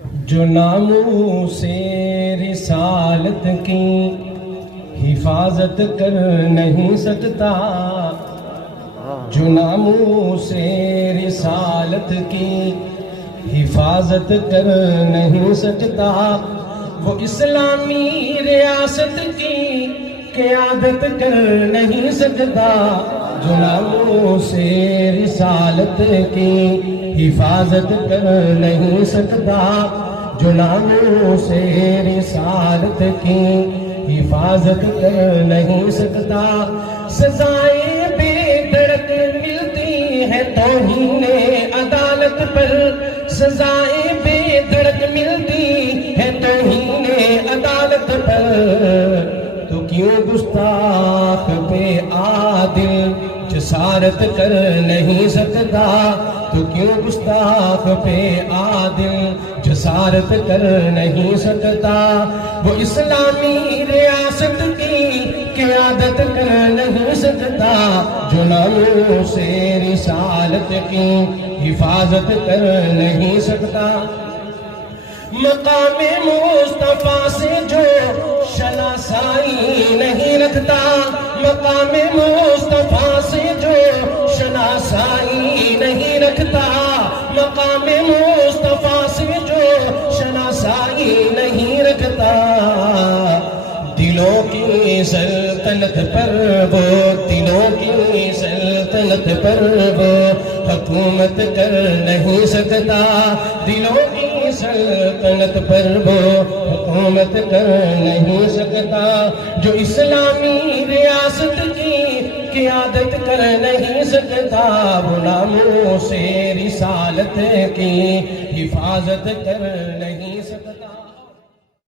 جو ناموس رسالت کی حفاظت کر نہیں سکتا، جو ناموس رسالت کی حفاظت کر نہیں سکتا، وہ اسلامی ریاست کی قیادت کر نہیں سکتا، جو ناموس رسالت کی حفاظت کر نہیں سکتا، جو ناموس رسالت کی حفاظت کر نہیں سکتا۔ سزائیں بے دڑک ملتی ہیں توہین عدالت پر، سزائیں بے دڑک ملتی ہیں توہین عدالت پر، تو کیوں گستاخ پہ عادل جسارت کر نہیں سکتا، تو کیوں گستاخ پہ عادل جسارت کر نہیں سکتا، وہ اسلامی ریاست کی قیادت کر نہیں سکتا، جو ناموس رسالت کی حفاظت کر نہیں سکتا۔ مقام مصطفیٰ سے جو شناسائی نہیں رکھتا، مقام مصطفیٰ سے جو شناسائی نہیں رکھتا، مقام مصطفیٰ سے جو شناسائی نہیں رکھتا، دلوں کی سلطنت پر وہ، دلوں کی سلطنت پر وہ حکومت کر نہیں سکتا، دلوں کی سلطنت پر وہ حکومت کر نہیں سکتا، جو اسلامی ریاست کی قیادت کر نہیں سکتا، وہ ناموس رسالت کی حفاظت کر نہیں سکتا۔